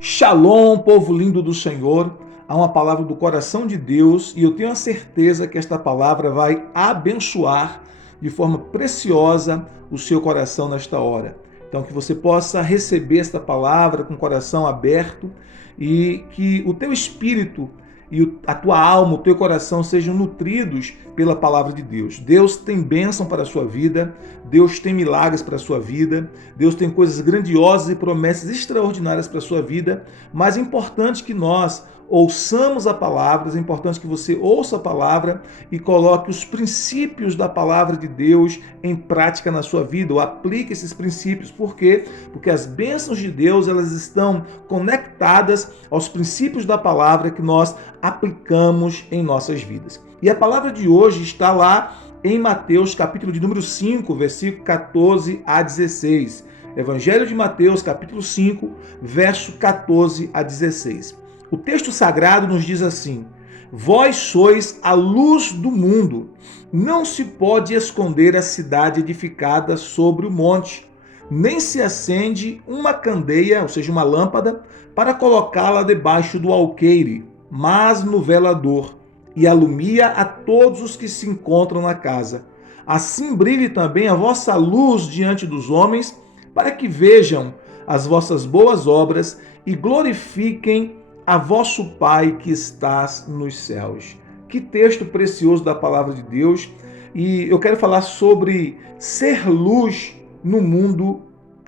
Shalom, povo lindo do Senhor. Há uma palavra do coração de Deus e eu tenho a certeza que esta palavra vai abençoar de forma preciosa o seu coração nesta hora. Então, que você possa receber esta palavra com o coração aberto e que o teu espírito e a tua alma, o teu coração sejam nutridos pela palavra de Deus. Deus tem bênção para a sua vida, Deus tem milagres para a sua vida, Deus tem coisas grandiosas e promessas extraordinárias para a sua vida, mas é importante que nós ouçamos a palavra, é importante que você ouça a palavra e coloque os princípios da palavra de Deus em prática na sua vida, ou aplique esses princípios. Por quê? Porque as bênçãos de Deus, elas estão conectadas aos princípios da palavra que nós aplicamos em nossas vidas. E a palavra de hoje está lá em Mateus, capítulo de número 5, versículo 14 a 16. Evangelho de Mateus, capítulo 5, verso 14 a 16. O texto sagrado nos diz assim: vós sois a luz do mundo. Não se pode esconder a cidade edificada sobre o monte, nem se acende uma candeia, ou seja, uma lâmpada, para colocá-la debaixo do alqueire, mas no velador, e alumia a todos os que se encontram na casa. Assim brilhe também a vossa luz diante dos homens, para que vejam as vossas boas obras e glorifiquem a vosso Pai que estás nos céus. Que texto precioso da palavra de Deus. E eu quero falar sobre ser luz no mundo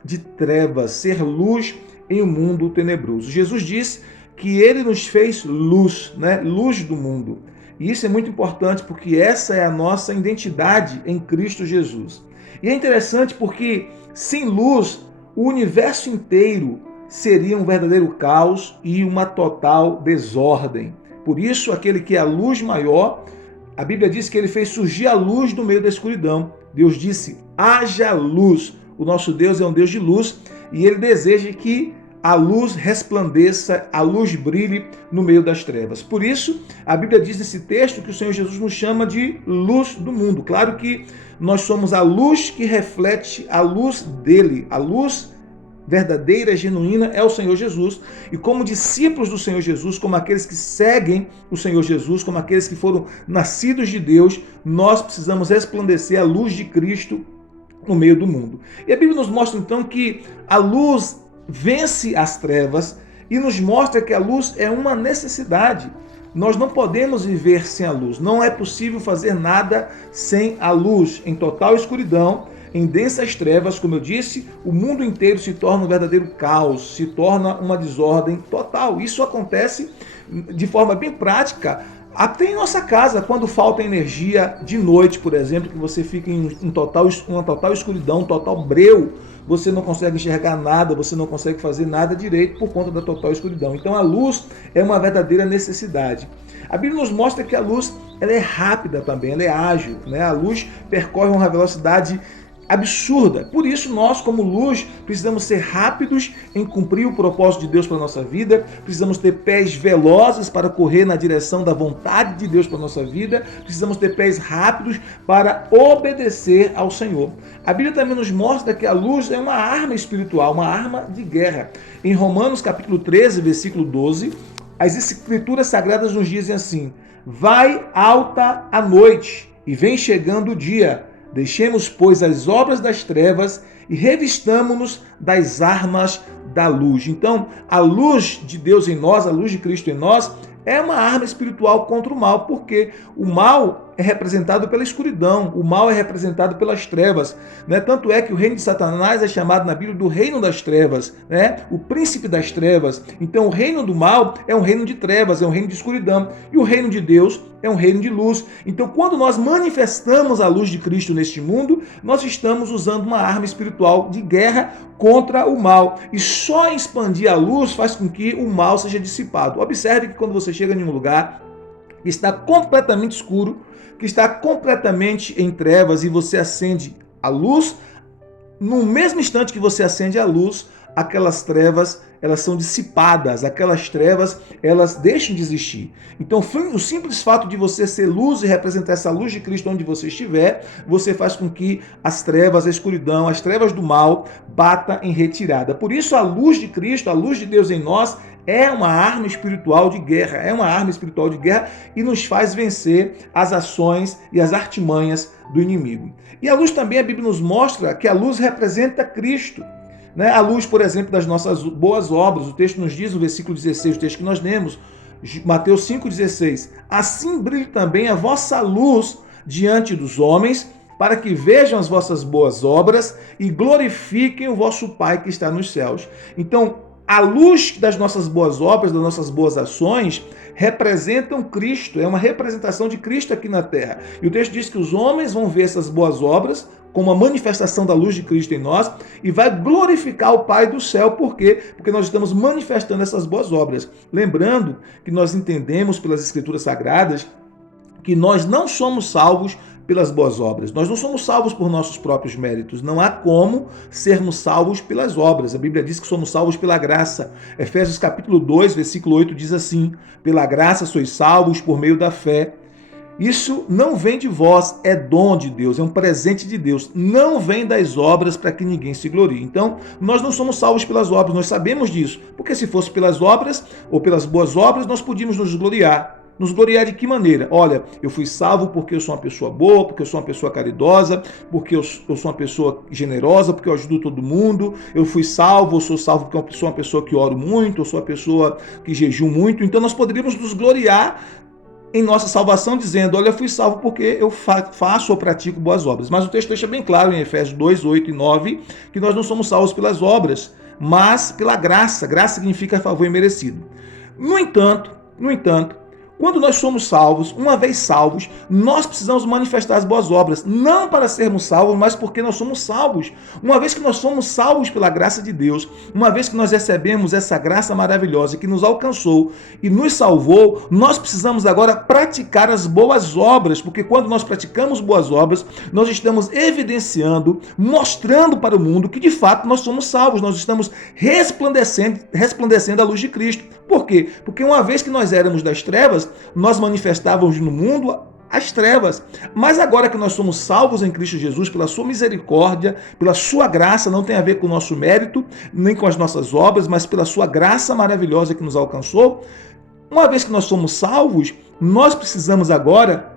de trevas, ser luz em um mundo tenebroso. Jesus disse que ele nos fez luz, né? Luz do mundo. E isso é muito importante porque essa é a nossa identidade em Cristo Jesus. E é interessante porque sem luz, o universo inteiro seria um verdadeiro caos e uma total desordem. Por isso, aquele que é a luz maior, a Bíblia diz que ele fez surgir a luz no meio da escuridão. Deus disse: haja luz. O nosso Deus é um Deus de luz e ele deseja que a luz resplandeça, a luz brilhe no meio das trevas. Por isso, a Bíblia diz nesse texto que o Senhor Jesus nos chama de luz do mundo. Claro que nós somos a luz que reflete a luz dele, a luz verdadeira, genuína é o Senhor Jesus. E como discípulos do Senhor Jesus, como aqueles que seguem o Senhor Jesus, como aqueles que foram nascidos de Deus, nós precisamos resplandecer a luz de Cristo no meio do mundo. E a Bíblia nos mostra então que a luz vence as trevas e nos mostra que a luz é uma necessidade. Nós não podemos viver sem a luz. Não é possível fazer nada sem a luz. Em total escuridão, em densas trevas, como eu disse, o mundo inteiro se torna um verdadeiro caos, se torna uma desordem total. Isso acontece de forma bem prática até em nossa casa, quando falta energia de noite, por exemplo, que você fica em uma total escuridão, um total breu, você não consegue enxergar nada, você não consegue fazer nada direito por conta da total escuridão. Então a luz é uma verdadeira necessidade. A Bíblia nos mostra que a luz ela é rápida também, ela é ágil, né? A luz percorre uma velocidade absurda. Por isso, nós, como luz, precisamos ser rápidos em cumprir o propósito de Deus para a nossa vida, precisamos ter pés velozes para correr na direção da vontade de Deus para a nossa vida, precisamos ter pés rápidos para obedecer ao Senhor. A Bíblia também nos mostra que a luz é uma arma espiritual, uma arma de guerra. Em Romanos capítulo 13, versículo 12, as Escrituras Sagradas nos dizem assim: vai alta a noite e vem chegando o dia. Deixemos, pois, as obras das trevas e revistamo-nos das armas da luz. Então, a luz de Deus em nós, a luz de Cristo em nós, é uma arma espiritual contra o mal, porque o mal é representado pela escuridão, o mal é representado pelas trevas, né? Tanto é que o reino de Satanás é chamado na Bíblia do reino das trevas, né? O príncipe das trevas. Então o reino do mal é um reino de trevas, é um reino de escuridão, e o reino de Deus é um reino de luz. Então quando nós manifestamos a luz de Cristo neste mundo, nós estamos usando uma arma espiritual de guerra contra o mal, e só expandir a luz faz com que o mal seja dissipado. Observe que quando você chega em um lugar que está completamente escuro, que está completamente em trevas e você acende a luz, no mesmo instante que você acende a luz, aquelas trevas elas são dissipadas, aquelas trevas elas deixam de existir. Então, o simples fato de você ser luz e representar essa luz de Cristo onde você estiver, você faz com que as trevas, a escuridão, as trevas do mal bata em retirada. Por isso, a luz de Cristo, a luz de Deus em nós, é uma arma espiritual de guerra, e nos faz vencer as ações e as artimanhas do inimigo. E a luz também, a Bíblia nos mostra que a luz representa Cristo. A luz, por exemplo, das nossas boas obras. O texto nos diz, no versículo 16, o texto que nós lemos, Mateus 5,16: assim brilhe também a vossa luz diante dos homens, para que vejam as vossas boas obras e glorifiquem o vosso Pai que está nos céus. Então, a luz das nossas boas obras, das nossas boas ações, representam Cristo, é uma representação de Cristo aqui na terra. E o texto diz que os homens vão ver essas boas obras como a manifestação da luz de Cristo em nós e vai glorificar o Pai do céu. Por quê? Porque nós estamos manifestando essas boas obras. Lembrando que nós entendemos pelas Escrituras Sagradas que nós não somos salvos pelas boas obras. Nós não somos salvos por nossos próprios méritos. Não há como sermos salvos pelas obras. A Bíblia diz que somos salvos pela graça. Efésios capítulo 2, versículo 8 diz assim: pela graça sois salvos por meio da fé. Isso não vem de vós, é dom de Deus, é um presente de Deus. Não vem das obras para que ninguém se glorie. Então, nós não somos salvos pelas obras, nós sabemos disso. Porque se fosse pelas obras ou pelas boas obras, nós podíamos nos gloriar. Nos gloriar de que maneira? Olha, eu fui salvo porque eu sou uma pessoa boa, porque eu sou uma pessoa caridosa, porque eu sou uma pessoa generosa, porque eu ajudo todo mundo. Eu fui salvo, eu sou salvo porque eu sou uma pessoa que oro muito, eu sou uma pessoa que jejuo muito. Então nós poderíamos nos gloriar em nossa salvação dizendo, olha, eu fui salvo porque eu faço ou pratico boas obras. Mas o texto deixa bem claro em Efésios 2, 8 e 9, que nós não somos salvos pelas obras, mas pela graça. Graça significa favor imerecido. No entanto, quando nós somos salvos, uma vez salvos, nós precisamos manifestar as boas obras, não para sermos salvos, mas porque nós somos salvos. Uma vez que nós somos salvos pela graça de Deus, uma vez que nós recebemos essa graça maravilhosa que nos alcançou e nos salvou, nós precisamos agora praticar as boas obras, porque quando nós praticamos boas obras, nós estamos evidenciando, mostrando para o mundo que de fato nós somos salvos, nós estamos resplandecendo a luz de Cristo. Por quê? Porque uma vez que nós éramos das trevas, nós manifestávamos no mundo as trevas. Mas agora que nós somos salvos em Cristo Jesus, pela sua misericórdia, pela sua graça, não tem a ver com o nosso mérito, nem com as nossas obras, mas pela sua graça maravilhosa que nos alcançou, uma vez que nós somos salvos, nós precisamos agora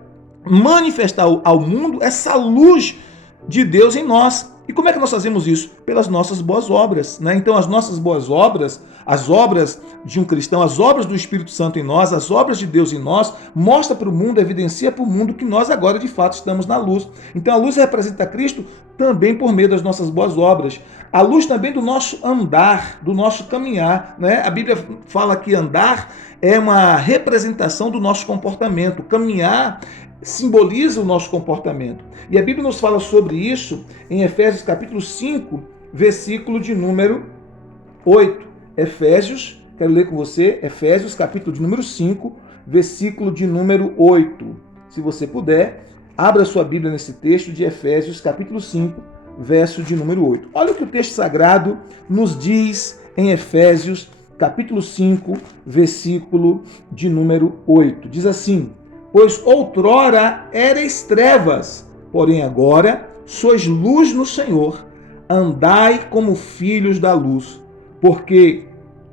manifestar ao mundo essa luz de Deus em nós. E como é que nós fazemos isso? Pelas nossas boas obras, né? Então as nossas boas obras, as obras de um cristão, as obras do Espírito Santo em nós, as obras de Deus em nós, mostra para o mundo, evidencia para o mundo que nós agora de fato estamos na luz. Então a luz representa Cristo também por meio das nossas boas obras. A luz também do nosso andar, do nosso caminhar, né? A Bíblia fala que andar é uma representação do nosso comportamento. Caminhar simboliza o nosso comportamento. E a Bíblia nos fala sobre isso em Efésios capítulo 5, versículo de número 8. Efésios, quero ler com você, Efésios capítulo de número 5, versículo de número 8. Se você puder, abra sua Bíblia nesse texto de Efésios capítulo 5, verso de número 8. Olha o que o texto sagrado nos diz em Efésios capítulo 5, versículo de número 8. Diz assim: pois outrora erais trevas, porém agora sois luz no Senhor. Andai como filhos da luz, porque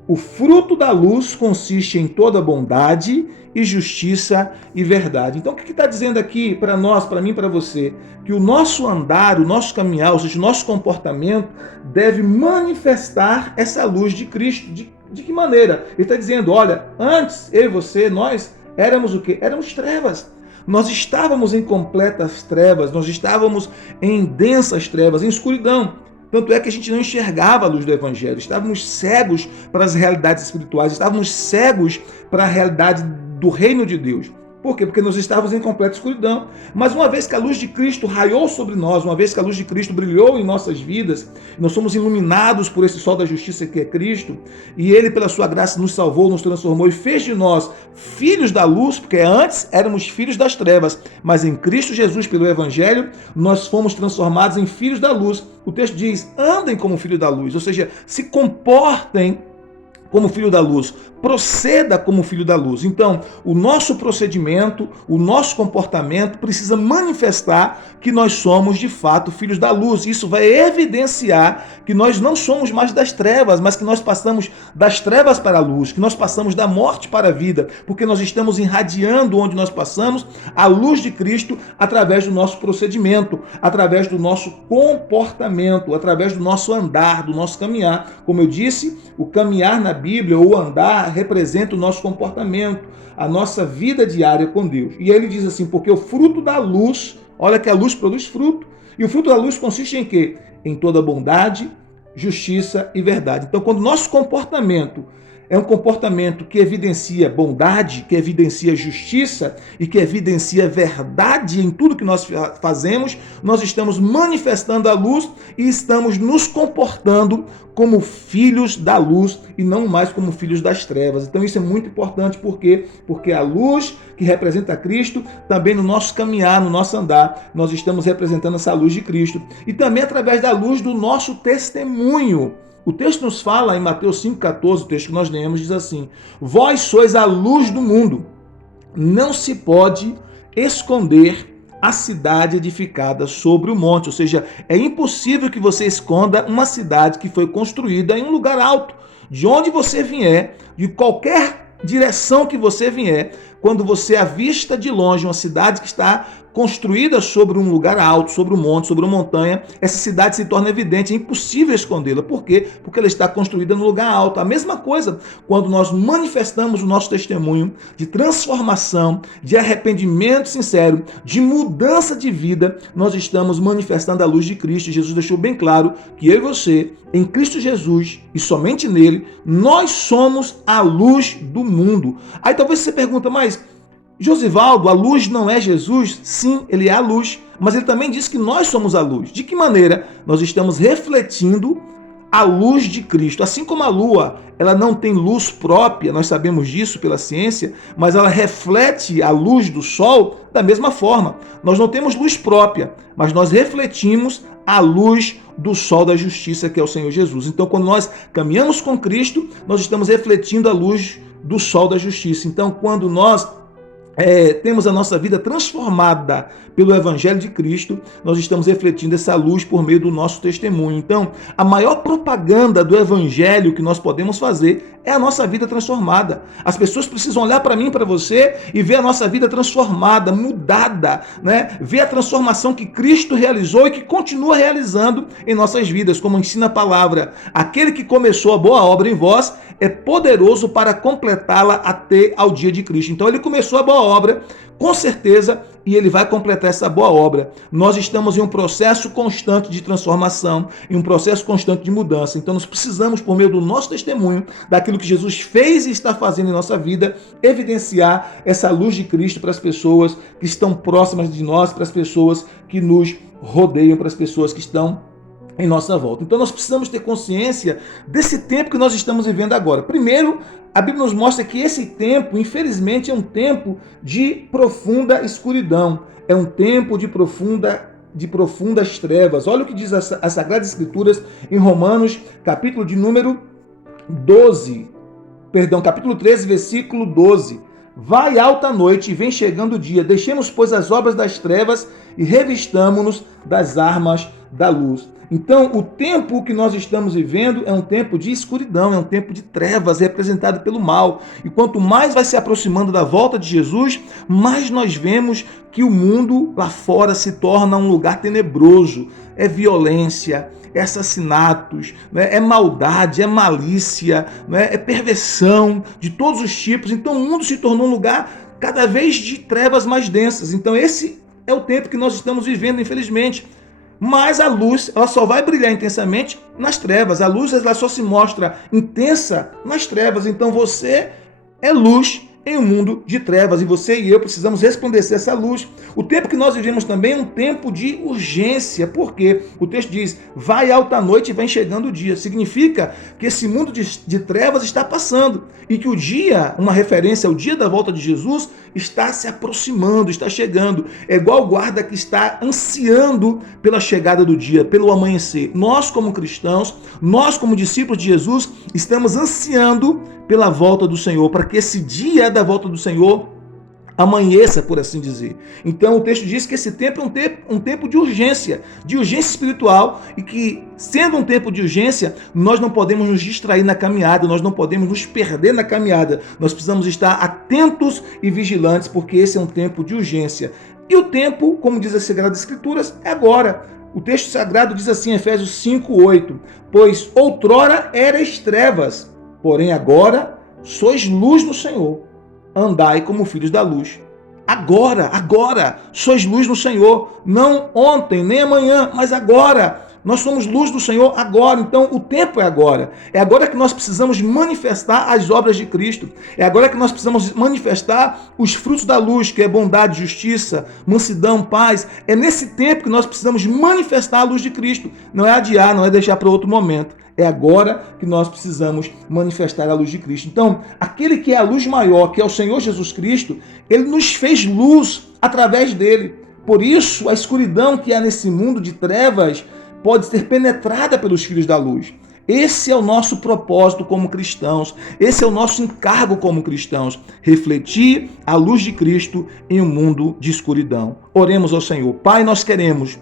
o fruto da luz consiste em toda bondade e justiça e verdade. Então o que está dizendo aqui para nós, para mim, para você? Que o nosso andar, o nosso caminhar, ou seja, o nosso comportamento deve manifestar essa luz de Cristo. De que maneira? Ele está dizendo, olha, antes eu e você, nós éramos o quê? Éramos trevas. Nós estávamos em completas trevas, nós estávamos em densas trevas, em escuridão. Tanto é que a gente não enxergava a luz do Evangelho. Estávamos cegos para as realidades espirituais, estávamos cegos para a realidade do reino de Deus. Por quê? Porque nós estávamos em completa escuridão. Mas uma vez que a luz de Cristo raiou sobre nós, uma vez que a luz de Cristo brilhou em nossas vidas, nós somos iluminados por esse sol da justiça que é Cristo, e Ele, pela sua graça, nos salvou, nos transformou e fez de nós filhos da luz, porque antes éramos filhos das trevas, mas em Cristo Jesus, pelo Evangelho, nós fomos transformados em filhos da luz. O texto diz, andem como filhos da luz, ou seja, se comportem como filho da luz, proceda como filho da luz. Então, o nosso procedimento, o nosso comportamento precisa manifestar que nós somos de fato filhos da luz. Isso vai evidenciar que nós não somos mais das trevas, mas que nós passamos das trevas para a luz, que nós passamos da morte para a vida, porque nós estamos irradiando onde nós passamos a luz de Cristo através do nosso procedimento, através do nosso comportamento, através do nosso andar, do nosso caminhar. Como eu disse, o caminhar na Bíblia, ou andar, representa o nosso comportamento, a nossa vida diária com Deus. E aí ele diz assim, porque o fruto da luz, olha que a luz produz fruto, e o fruto da luz consiste em quê? Em toda bondade, justiça e verdade. Então, quando o nosso comportamento é um comportamento que evidencia bondade, que evidencia justiça e que evidencia verdade em tudo que nós fazemos, nós estamos manifestando a luz e estamos nos comportando como filhos da luz e não mais como filhos das trevas. Então isso é muito importante, por quê? Porque a luz que representa Cristo, também no nosso caminhar, no nosso andar, nós estamos representando essa luz de Cristo. E também através da luz do nosso testemunho. O texto nos fala em Mateus 5,14, o texto que nós lemos, diz assim: vós sois a luz do mundo, não se pode esconder a cidade edificada sobre o monte. Ou seja, é impossível que você esconda uma cidade que foi construída em um lugar alto. De onde você vier, de qualquer direção que você vier, quando você avista de longe uma cidade que está construída sobre um lugar alto, sobre um monte, sobre uma montanha, essa cidade se torna evidente, é impossível escondê-la. Por quê? Porque ela está construída no lugar alto. A mesma coisa quando nós manifestamos o nosso testemunho de transformação, de arrependimento sincero, de mudança de vida, nós estamos manifestando a luz de Cristo. Jesus deixou bem claro que eu e você, em Cristo Jesus e somente nele, nós somos a luz do mundo. Aí talvez você pergunta, mas Josivaldo, a luz não é Jesus? Sim, ele é a luz, mas ele também diz que nós somos a luz. De que maneira? Nós estamos refletindo a luz de Cristo. Assim como a lua, ela não tem luz própria, nós sabemos disso pela ciência, mas ela reflete a luz do sol da mesma forma. Nós não temos luz própria, mas nós refletimos a luz do sol da justiça, que é o Senhor Jesus. Então, quando nós caminhamos com Cristo, nós estamos refletindo a luz do sol da justiça. Então, quando nós temos a nossa vida transformada pelo Evangelho de Cristo, nós estamos refletindo essa luz por meio do nosso testemunho. Então, a maior propaganda do Evangelho que nós podemos fazer é a nossa vida transformada. As pessoas precisam olhar para mim e para você e ver a nossa vida transformada, mudada, né? Ver a transformação que Cristo realizou e que continua realizando em nossas vidas, como ensina a palavra. Aquele que começou a boa obra em vós é poderoso para completá-la até ao dia de Cristo. Então ele começou a boa obra, com certeza, e ele vai completar essa boa obra. Nós estamos em um processo constante de transformação, em um processo constante de mudança. Então nós precisamos, por meio do nosso testemunho, daquilo que Jesus fez e está fazendo em nossa vida, evidenciar essa luz de Cristo para as pessoas que estão próximas de nós, para as pessoas que nos rodeiam, para as pessoas que estão em nossa volta. Então nós precisamos ter consciência desse tempo que nós estamos vivendo agora. Primeiro, a Bíblia nos mostra que esse tempo, infelizmente, é um tempo de profunda escuridão. É um tempo de profundas trevas. Olha o que diz as Sagradas Escrituras em Romanos, capítulo 13, versículo 12. Vai alta a noite e vem chegando o dia. Deixemos, pois, as obras das trevas e revistamo-nos das armas da luz. Então, o tempo que nós estamos vivendo é um tempo de escuridão, é um tempo de trevas, representado pelo mal. E quanto mais vai se aproximando da volta de Jesus, mais nós vemos que o mundo lá fora se torna um lugar tenebroso. É violência, é assassinatos, né? É maldade, é malícia, né? É perversão de todos os tipos. Então, o mundo se tornou um lugar cada vez de trevas mais densas. Então, esse é o tempo que nós estamos vivendo, infelizmente. Mas a luz, ela só vai brilhar intensamente nas trevas. A luz, ela só se mostra intensa nas trevas. Então você é luz em um mundo de trevas, e você e eu precisamos resplandecer essa luz. O tempo que nós vivemos também é um tempo de urgência, porque o texto diz, vai alta a noite e vem chegando o dia. Significa que esse mundo de trevas está passando, e que o dia, uma referência ao dia da volta de Jesus, está se aproximando, está chegando. É igual o guarda que está ansiando pela chegada do dia, pelo amanhecer. Nós, como cristãos, nós, como discípulos de Jesus, estamos ansiando pela volta do Senhor, para que esse dia da volta do Senhor amanheça, por assim dizer. Então o texto diz que esse tempo é um tempo de urgência espiritual, e que, sendo um tempo de urgência, nós não podemos nos distrair na caminhada, nós não podemos nos perder na caminhada, nós precisamos estar atentos e vigilantes, porque esse é um tempo de urgência. E o tempo, como diz as Sagradas Escrituras, é agora. O texto sagrado diz assim, Efésios 5:8, pois outrora erais trevas, porém agora sois luz no Senhor. Andai como filhos da luz. Agora, sois luz no Senhor. Não ontem, nem amanhã, mas agora. Nós somos luz do Senhor agora. Então o tempo é agora. É agora que nós precisamos manifestar as obras de Cristo. É agora que nós precisamos manifestar os frutos da luz, que é bondade, justiça, mansidão, paz. É nesse tempo que nós precisamos manifestar a luz de Cristo. Não é adiar, não é deixar para outro momento. É agora que nós precisamos manifestar a luz de Cristo. Então, aquele que é a luz maior, que é o Senhor Jesus Cristo, ele nos fez luz através dele. Por isso, a escuridão que há nesse mundo de trevas pode ser penetrada pelos filhos da luz. Esse é o nosso propósito como cristãos. Esse é o nosso encargo como cristãos. Refletir a luz de Cristo em um mundo de escuridão. Oremos ao Senhor. Pai, nós queremos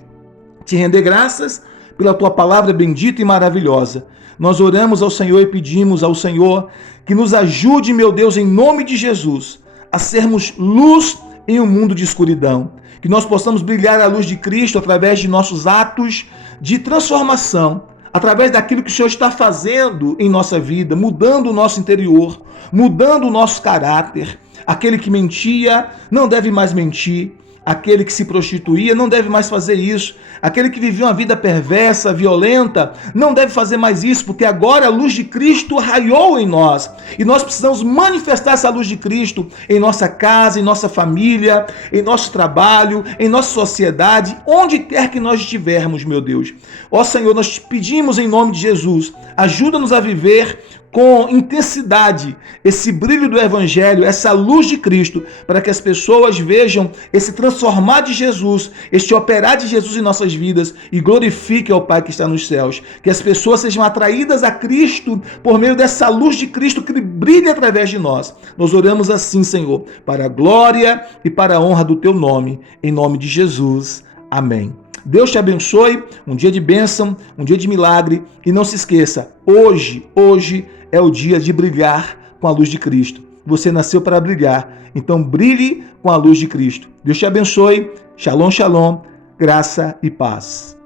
te render graças pela tua palavra bendita e maravilhosa. Nós oramos ao Senhor e pedimos ao Senhor que nos ajude, meu Deus, em nome de Jesus, a sermos luz em um mundo de escuridão. Que nós possamos brilhar a luz de Cristo através de nossos atos de transformação, através daquilo que o Senhor está fazendo em nossa vida, mudando o nosso interior, mudando o nosso caráter. Aquele que mentia não deve mais mentir. Aquele que se prostituía não deve mais fazer isso. Aquele que vivia uma vida perversa, violenta, não deve fazer mais isso, porque agora a luz de Cristo raiou em nós. E nós precisamos manifestar essa luz de Cristo em nossa casa, em nossa família, em nosso trabalho, em nossa sociedade, onde quer que nós estivermos, meu Deus. Ó Senhor, nós te pedimos em nome de Jesus, ajuda-nos a viver com intensidade esse brilho do Evangelho, essa luz de Cristo, para que as pessoas vejam esse transformar de Jesus, este operar de Jesus em nossas vidas e glorifique ao Pai que está nos céus. Que as pessoas sejam atraídas a Cristo por meio dessa luz de Cristo que brilha através de nós. Nós oramos assim, Senhor, para a glória e para a honra do Teu nome, em nome de Jesus. Amém. Deus te abençoe, um dia de bênção, um dia de milagre, e não se esqueça, hoje é o dia de brilhar com a luz de Cristo. Você nasceu para brilhar, então brilhe com a luz de Cristo. Deus te abençoe, shalom, shalom, graça e paz.